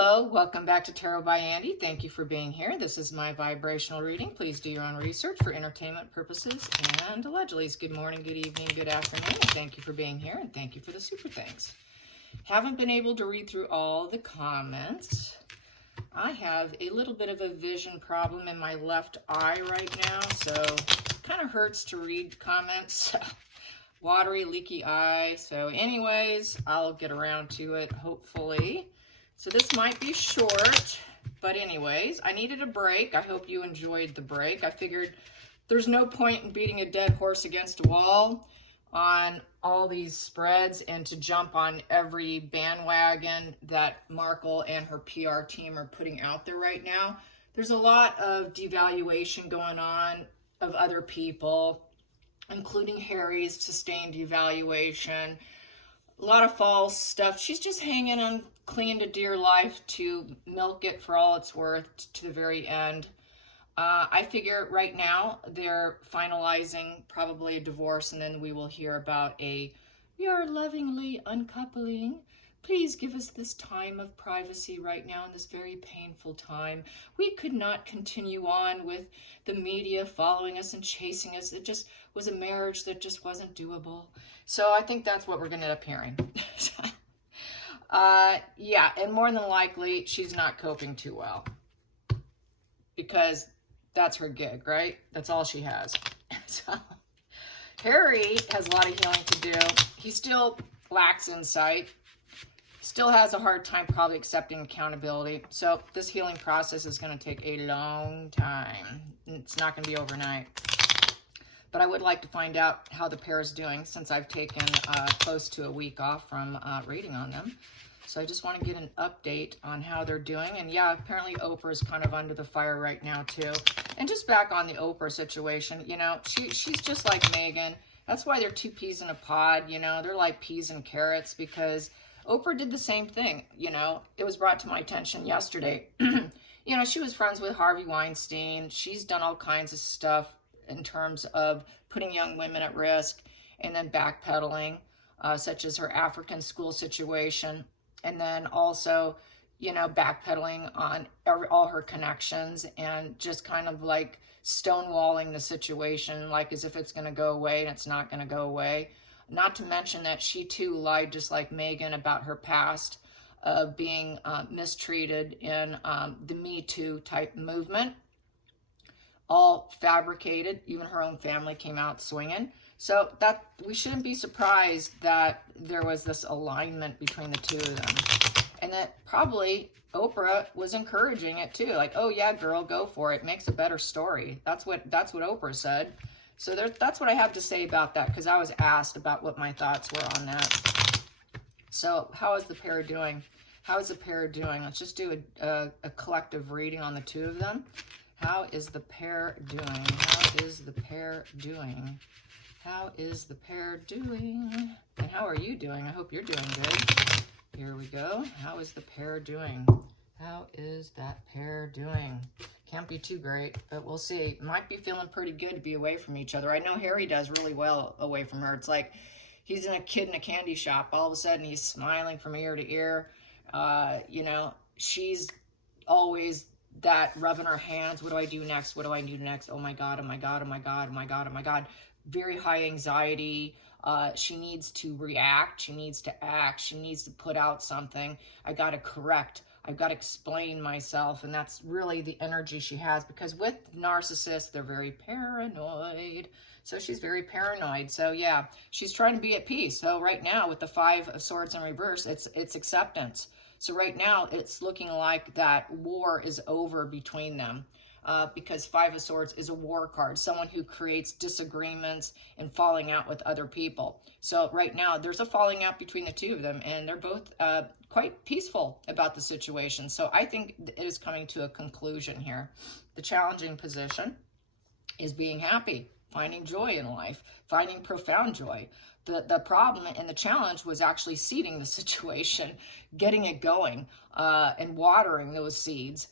Hello, welcome back to Tarot by Andy. Thank you for being here. This is my vibrational reading. Please do your own research for entertainment purposes and allegedly. Good morning, good evening, good afternoon. And thank you for being here and thank you for the super thanks. Haven't been able to read through all the comments. I have a little bit of a vision problem in my left eye right now, so it kind of hurts to read comments. Watery, leaky eye. So anyways, I'll get around to it, hopefully. So this might be short, but anyways, I needed a break. I hope you enjoyed the break. I figured there's no point in beating a dead horse against a wall on all these spreads and to jump on every bandwagon that Harkle and her PR team are putting out there right now. There's a lot of devaluation going on of other people, including Harry's sustained devaluation. A lot of false stuff. She's just hanging on clinging to dear life to milk it for all it's worth to the very end. I figure right now they're finalizing probably a divorce, and then we will hear about we are lovingly uncoupling. Please give us this time of privacy right now in this very painful time. We could not continue on with the media following us and chasing us. It just was a marriage that just wasn't doable. So I think that's what we're going to end up hearing. Yeah, and more than likely, she's not coping too well. Because that's her gig, right? That's all she has. So Harry has a lot of healing to do. He still lacks insight. Still has a hard time probably accepting accountability. So this healing process is going to take a long time. It's not going to be overnight. But I would like to find out how the pair is doing since I've taken close to a week off from reading on them. So I just want to get an update on how they're doing. And yeah, apparently Oprah is kind of under the fire right now too. And just back on the Oprah situation, you know, she's just like Meghan. That's why they're two peas in a pod, you know. They're like peas and carrots because Oprah did the same thing, you know. It was brought to my attention yesterday. You know, she was friends with Harvey Weinstein. She's done all kinds of stuff in terms of putting young women at risk and then backpedaling, such as her African school situation. And then also, you know, backpedaling on all her connections and just kind of like stonewalling the situation, like as if it's going to go away and it's not going to go away. Not to mention that she too lied just like Meghan about her past of being mistreated in the Me Too type movement. All fabricated. Even her own family came out swinging. So that we shouldn't be surprised that there was this alignment between the two of them. And that probably Oprah was encouraging it too. Like, oh yeah, girl, go for it. Makes a better story. That's what Oprah said. So that's what I have to say about that, because I was asked about what my thoughts were on that. So how is the pair doing? How is the pair doing? Let's just do a collective reading on the two of them. How is the pair doing? How is the pair doing? How is the pair doing? And how are you doing? I hope you're doing good. Here we go. How is the pair doing? How is that pair doing? Can't be too great, but we'll see. Might be feeling pretty good to be away from each other. I know Harry does really well away from her. It's like he's a kid in a candy shop. All of a sudden, he's smiling from ear to ear. You know, she's always that rubbing her hands. What do I do next? What do I do next? Oh my God, oh my God, oh my God, oh my God, oh my God. Very high anxiety. She needs to react. She needs to act. She needs to put out something. I got to correct. I've got to explain myself. And that's really the energy she has, because with narcissists, they're very paranoid. So she's very paranoid. So yeah, she's trying to be at peace. So right now with the Five of Swords in reverse, it's acceptance. So right now it's looking like that war is over between them. Because Five of Swords is a war card, someone who creates disagreements and falling out with other people. So right now there's a falling out between the two of them, and they're both quite peaceful about the situation. So I think it is coming to a conclusion here. The challenging position is being happy, finding joy in life, finding profound joy. The problem and the challenge was actually seeding the situation, getting it going, and watering those seeds.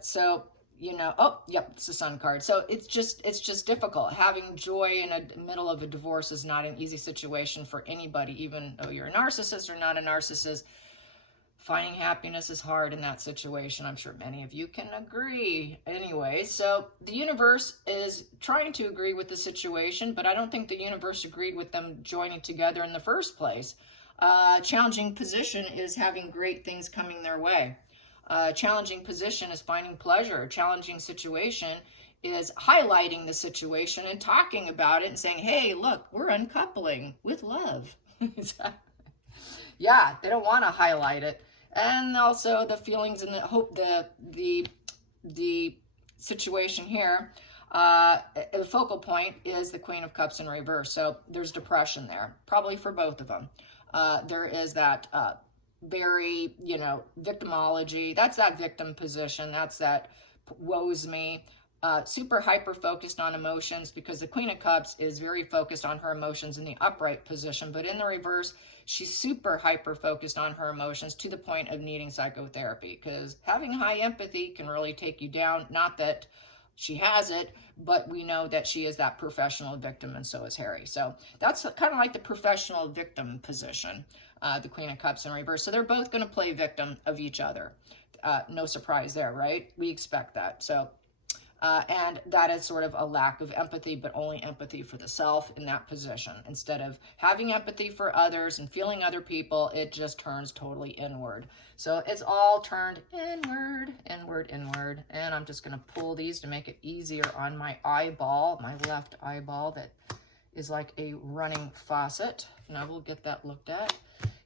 So you know, oh, yep, it's the Sun card. So it's just difficult. Having joy in the middle of a divorce is not an easy situation for anybody, even though you're a narcissist or not a narcissist. Finding happiness is hard in that situation. I'm sure many of you can agree. Anyway, so the universe is trying to agree with the situation, but I don't think the universe agreed with them joining together in the first place. Challenging position is having great things coming their way. Challenging position is finding pleasure. Challenging situation is highlighting the situation and talking about it and saying, hey, look, we're uncoupling with love. Yeah, they don't want to highlight it. And also the feelings and the hope, the situation here, the focal point is the Queen of Cups in reverse. So there's depression there, probably for both of them. There is that very, victimology. That's that victim position. That's that woes me. Super hyper focused on emotions, because the Queen of Cups is very focused on her emotions in the upright position, but in the reverse, she's super hyper focused on her emotions to the point of needing psychotherapy, because having high empathy can really take you down. Not that she has it, but we know that she is that professional victim, and so is Harry. So that's kind of like the professional victim position, the Queen of Cups in reverse. So they're both going to play victim of each other. No surprise there, right? We expect that. So and that is sort of a lack of empathy, but only empathy for the self in that position. Instead of having empathy for others and feeling other people, it just turns totally inward. So it's all turned inward, inward, inward. And I'm just going to pull these to make it easier on my eyeball, my left eyeball that is like a running faucet. Now we'll get that looked at.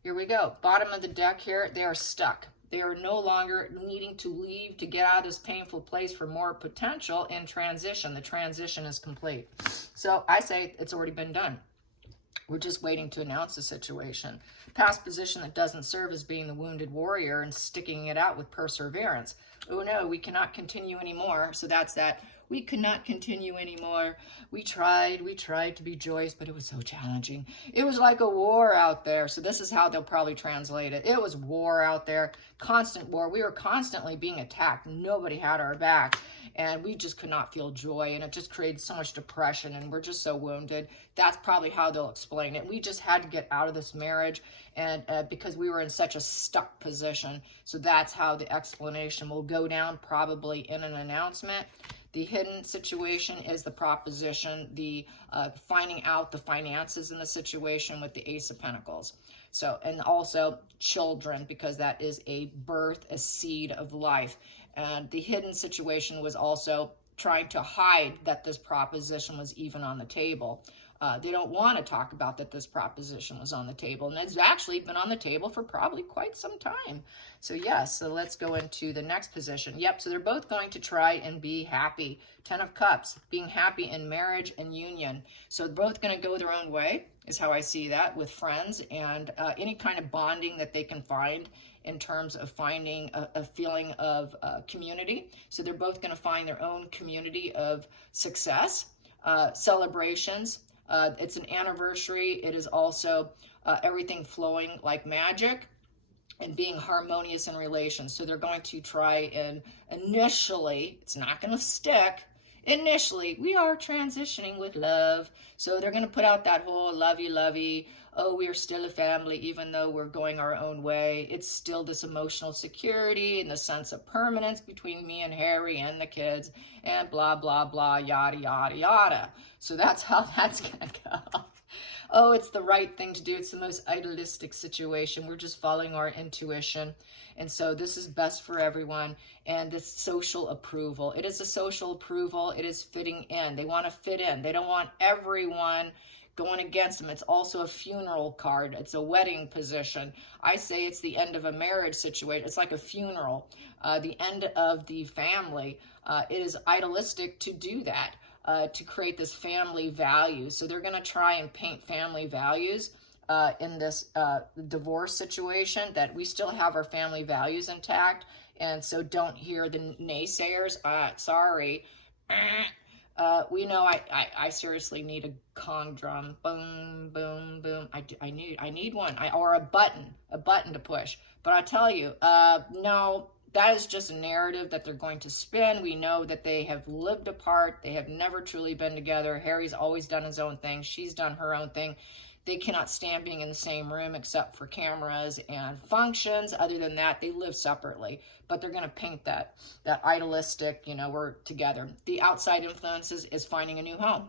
Here we go. Bottom of the deck here, they are stuck. They are no longer needing to leave to get out of this painful place for more potential in transition. The transition is complete. So I say it's already been done. We're just waiting to announce the situation. Past position that doesn't serve as being the wounded warrior and sticking it out with perseverance. Oh no, we cannot continue anymore. So that's that. We could not continue anymore. We tried to be joyous, but it was so challenging. It was like a war out there. So this is how they'll probably translate it. It was war out there, constant war. We were constantly being attacked. Nobody had our back, and we just could not feel joy, and it just created so much depression, and we're just so wounded. That's probably how they'll explain it. We just had to get out of this marriage, and because we were in such a stuck position. So that's how the explanation will go down, probably in an announcement. The hidden situation is the proposition, the finding out the finances in the situation with the Ace of Pentacles. So, and also children, because that is a birth, a seed of life. And the hidden situation was also trying to hide that this proposition was even on the table. They don't want to talk about that this proposition was on the table. And it's actually been on the table for probably quite some time. So yes, so let's go into the next position. Yep, so they're both going to try and be happy. 10 of Cups, being happy in marriage and union. So they're both going to go their own way, is how I see that, with friends and any kind of bonding that they can find in terms of finding a feeling of community. So they're both going to find their own community of success, celebrations. It's an anniversary. It is also everything flowing like magic and being harmonious in relations. So they're going to try and initially, it's not going to stick. Initially, we are transitioning with love. So they're going to put out that whole lovey-lovey, oh, we are still a family, even though we're going our own way. It's still this emotional security and the sense of permanence between me and Harry and the kids, and blah, blah, blah, yada, yada, yada. So that's how that's going to go. Oh, it's the right thing to do. It's the most idealistic situation. We're just following our intuition. And so this is best for everyone. And this social approval. It is a social approval. It is fitting in. They want to fit in. They don't want everyone going against them. It's also a funeral card. It's a wedding position. I say it's the end of a marriage situation. It's like a funeral, the end of the family. It is idealistic to do that, to create this family value. So they're going to try and paint family values in this divorce situation, that we still have our family values intact. And so don't hear the naysayers. Sorry. We know I seriously need a gong drum. Boom, boom, boom. I need one. Or a button to push. But I tell you, no, that is just a narrative that they're going to spin. We know that they have lived apart. They have never truly been together. Harry's always done his own thing. She's done her own thing. They cannot stand being in the same room except for cameras and functions. Other than that, they live separately, but they're going to paint that idealistic, you know, we're together. The outside influences is finding a new home,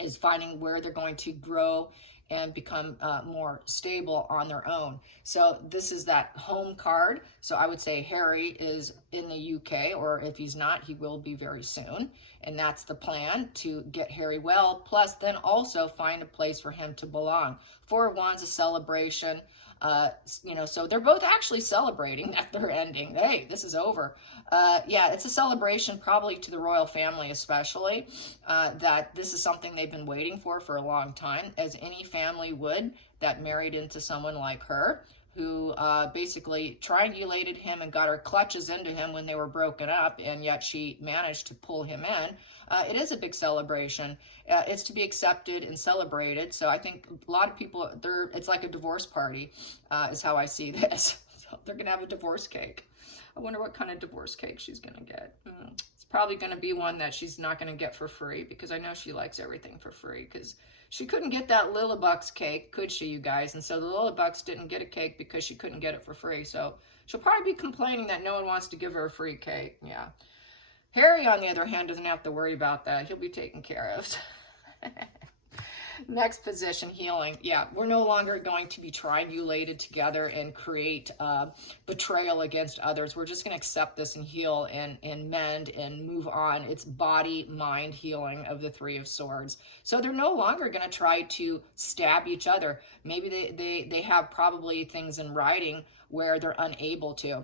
is finding where they're going to grow and become more stable on their own. So this is that home card. So I would say Harry is in the UK, or if he's not, he will be very soon. And that's the plan, to get Harry well, plus then also find a place for him to belong. Four of Wands, a celebration. You know, so they're both actually celebrating that they're ending. Hey, this is over. Yeah, it's a celebration probably to the royal family especially, that this is something they've been waiting for a long time, as any family would that married into someone like her, who basically triangulated him and got her clutches into him when they were broken up, and yet she managed to pull him in. It is a big celebration. It's to be accepted and celebrated. So I think a lot of people, it's like a divorce party, is how I see this. So they're going to have a divorce cake. I wonder what kind of divorce cake she's going to get. It's probably going to be one that she's not going to get for free, because I know she likes everything for free, because she couldn't get that Lilybucks cake, could she, you guys? And so the Lilybucks didn't get a cake because she couldn't get it for free. So she'll probably be complaining that no one wants to give her a free cake. Yeah. Harry, on the other hand, doesn't have to worry about that. He'll be taken care of. Next position, healing. Yeah, we're no longer going to be triangulated together and create betrayal against others. We're just going to accept this and heal and mend and move on. It's body, mind healing of the Three of Swords. So they're no longer going to try to stab each other. Maybe they have probably things in writing where they're unable to.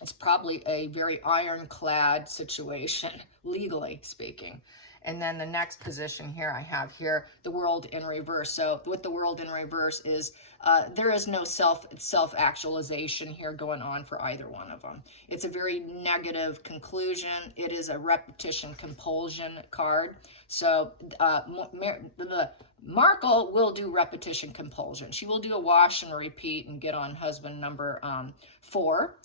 It's probably a very ironclad situation, legally speaking. And then the next position here, I have here the World in reverse. So with the World in reverse is there is no self-actualization here going on for either one of them. It's a very negative conclusion. It is a repetition compulsion card. So Markle will do repetition compulsion. She will do a wash and repeat and get on husband number 4.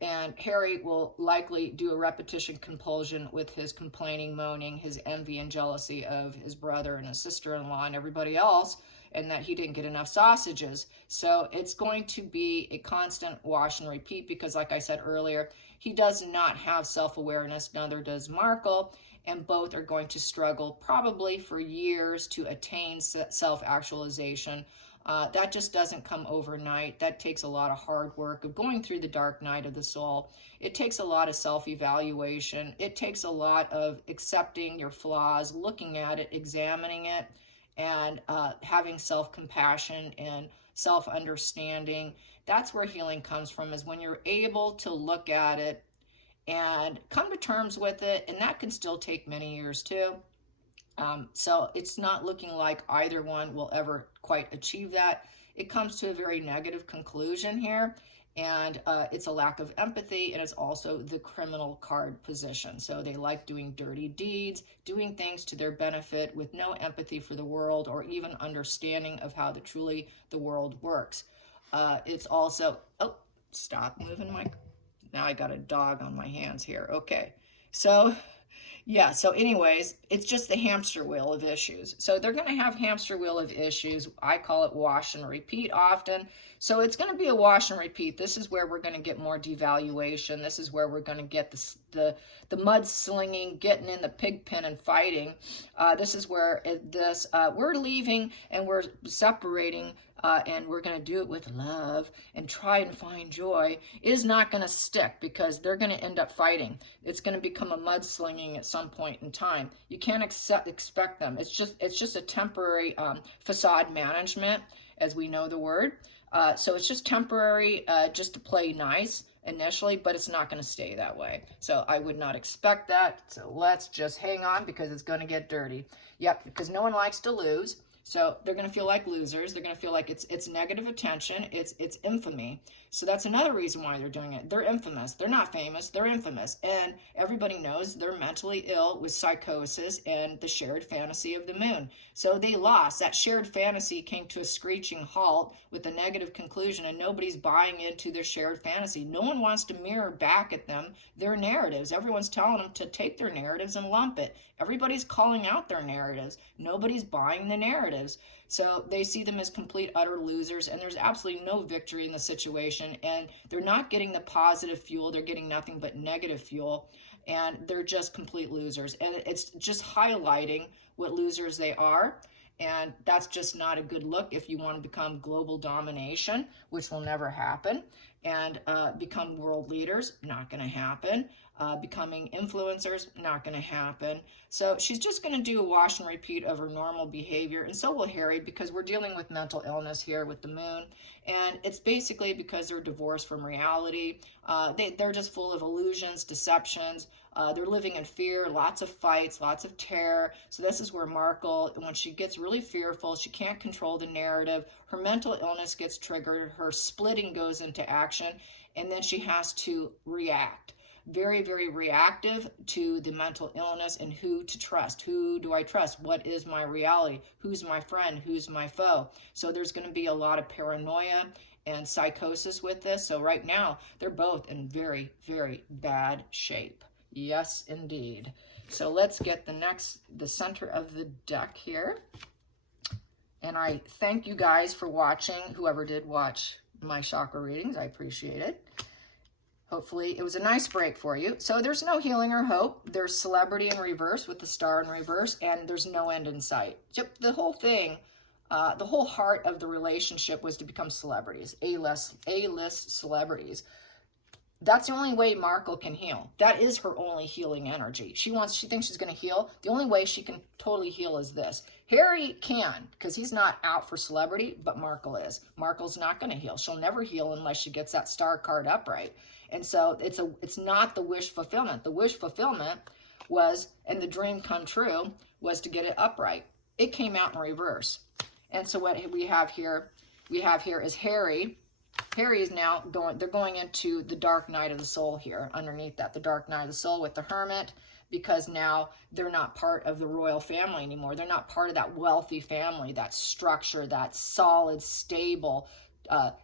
And Harry will likely do a repetition compulsion with his complaining, moaning, his envy and jealousy of his brother and his sister-in-law and everybody else, and that he didn't get enough sausages. So it's going to be a constant wash and repeat, because like I said earlier, he does not have self-awareness, neither does Markle, and both are going to struggle probably for years to attain self-actualization. That just doesn't come overnight. That takes a lot of hard work of going through the dark night of the soul. It takes a lot of self-evaluation. It takes a lot of accepting your flaws, looking at it, examining it, and having self-compassion and self-understanding. That's where healing comes from, is when you're able to look at it and come to terms with it, and that can still take many years too. So it's not looking like either one will ever quite achieve that. It comes to a very negative conclusion here, and it's a lack of empathy, and it's also the criminal card position. So they like doing dirty deeds, doing things to their benefit with no empathy for the world or even understanding of how truly the world works. It's also, oh, stop moving my, now I got a dog on my hands here. Okay, so yeah, so anyways, it's just the hamster wheel of issues. So they're going to have hamster wheel of issues. I call it wash and repeat often. So it's going to be a wash and repeat. This is where we're going to get more devaluation. This is where we're going to get the mudslinging, getting in the pig pen and fighting. This is where we're leaving and we're separating, and we're going to do it with love and try and find joy, is not going to stick, because they're going to end up fighting. It's going to become a mudslinging at some point in time. You can't expect them. It's just a temporary facade management, as we know the word. So it's just temporary, just to play nice initially, but it's not going to stay that way. So I would not expect that. So let's just hang on, because it's going to get dirty. Yep, because no one likes to lose. So they're going to feel like losers. They're going to feel like it's negative attention. It's infamy. So that's another reason why they're doing it. They're infamous. They're not famous. They're infamous. And everybody knows they're mentally ill with psychosis and the shared fantasy of the moon. So they lost. That shared fantasy came to a screeching halt with a negative conclusion, and nobody's buying into their shared fantasy. No one wants to mirror back at them their narratives. Everyone's telling them to take their narratives and lump it. Everybody's calling out their narratives. Nobody's buying the narrative. narratives. So they see them as complete, utter losers, and there's absolutely no victory in the situation, and they're not getting the positive fuel. They're getting nothing but negative fuel, and they're just complete losers. And it's just highlighting what losers they are, and that's just not a good look if you want to become global domination, which will never happen, and become world leaders, not going to happen. Becoming influencers, not going to happen. So she's just going to do a wash and repeat of her normal behavior, and so will Harry, because we're dealing with mental illness here with the moon, and it's basically because they're divorced from reality. They're just full of illusions, deceptions. They're living in fear, lots of fights, lots of terror. So this is where Harkle, when she gets really fearful, she can't control the narrative, her mental illness gets triggered, her splitting goes into action, and then she has to react. Very, very reactive to the mental illness and who to trust. Who do I trust? What is my reality? Who's my friend? Who's my foe? So there's going to be a lot of paranoia and psychosis with this. So right now, they're both in very, very bad shape. Yes, indeed. So let's get the center of the deck here. And I thank you guys for watching. Whoever did watch my chakra readings, I appreciate it. Hopefully it was a nice break for you. So there's no healing or hope. There's celebrity in reverse with the star in reverse, and there's no end in sight. The whole thing, the whole heart of the relationship was to become celebrities, A-list celebrities. That's the only way Harkle can heal. That is her only healing energy. She thinks she's going to heal. The only way she can totally heal is this. Harry can, because he's not out for celebrity, but Harkle is. Harkle's not going to heal. She'll never heal unless she gets that star card upright. And so it's not the wish fulfillment. The wish fulfillment was, and the dream come true, was to get it upright. It came out in reverse. And so what we have here is Harry. Harry is now they're going into the dark night of the soul here, underneath that, the dark night of the soul with the hermit, because now they're not part of the royal family anymore. They're not part of that wealthy family, that structure, that solid, stable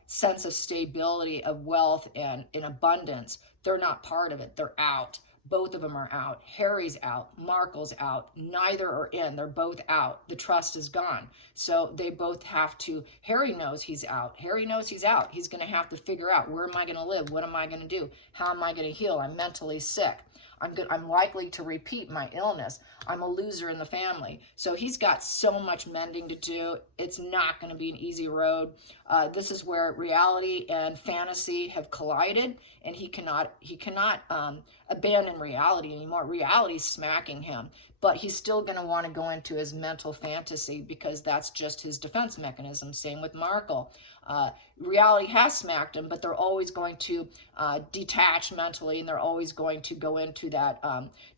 sense of stability, of wealth and in abundance. They're not part of it. They're out. Both of them are out. Harry's out. Harkle's out. Neither are in. They're both out. The trust is gone. So they both have to, Harry knows he's out. Harry knows he's out. He's going to have to figure out, where am I going to live? What am I going to do? How am I going to heal? I'm mentally sick. I'm likely to repeat my illness. I'm a loser in the family. So he's got so much mending to do. It's not going to be an easy road. This is where reality and fantasy have collided, and he cannot abandon reality anymore. Reality's smacking him, but he's still going to want to go into his mental fantasy, because that's just his defense mechanism. Same with Harkle. Reality has smacked him, but they're always going to detach mentally, and they're always going to go into that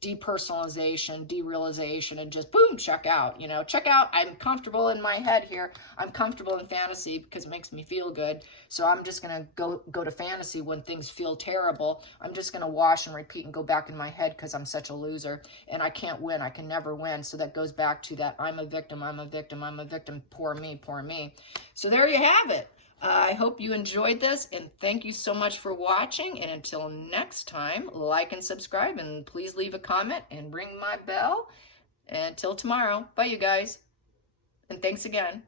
depersonalization, derealization, and just boom, check out. Check out. I'm comfortable in my head here. I'm comfortable in fantasy because it makes me feel good. So I'm just going to go to fantasy when things feel terrible. I'm just going to wash and repeat and go back in my head because I'm such a loser and I can't win. I can never win. So that goes back to that I'm a victim, I'm a victim, I'm a victim, poor me, poor me. So there you have it. I hope you enjoyed this, and thank you so much for watching. And until next time, like and subscribe, and please leave a comment and ring my bell. Until tomorrow, bye you guys, and thanks again.